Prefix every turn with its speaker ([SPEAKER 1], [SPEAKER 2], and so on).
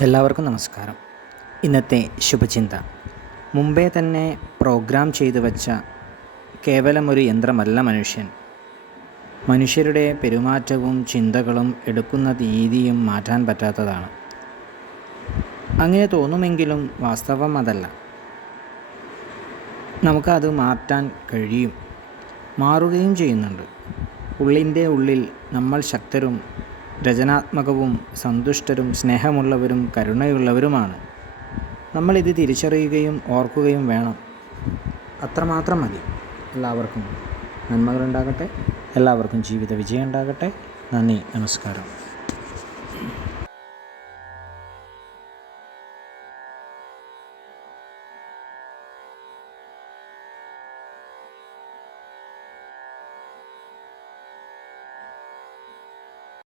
[SPEAKER 1] എല്ലാവർക്കും നമസ്കാരം. ഇന്നത്തെ ശുഭചിന്ത. മുമ്പേ തന്നെ പ്രോഗ്രാം ചെയ്തു വച്ച കേവലം ഒരു യന്ത്രമല്ല മനുഷ്യൻ. മനുഷ്യരുടെ പെരുമാറ്റവും ചിന്തകളും എടുക്കുന്ന രീതിയും മാറ്റാൻ പറ്റാത്തതാണ്. അങ്ങനെ തോന്നുമെങ്കിലും വാസ്തവം അതല്ല. നമുക്കത് മാറ്റാൻ കഴിയും. മാറുകയും ചെയ്യുന്നുണ്ട്. ഉള്ളിന്റെ ഉള്ളിൽ നമ്മൾ ശക്തരും രചനാത്മകവും സന്തുഷ്ടരും സ്നേഹമുള്ളവരും കരുണയുള്ളവരുമാണ്. നമ്മളിത് തിരിച്ചറിയുകയും ഓർക്കുകയും വേണം. അത്രമാത്രം മതി. എല്ലാവർക്കും നന്മകളുണ്ടാകട്ടെ. എല്ലാവർക്കും ജീവിത വിജയം ഉണ്ടാകട്ടെ നന്ദി. നമസ്കാരം.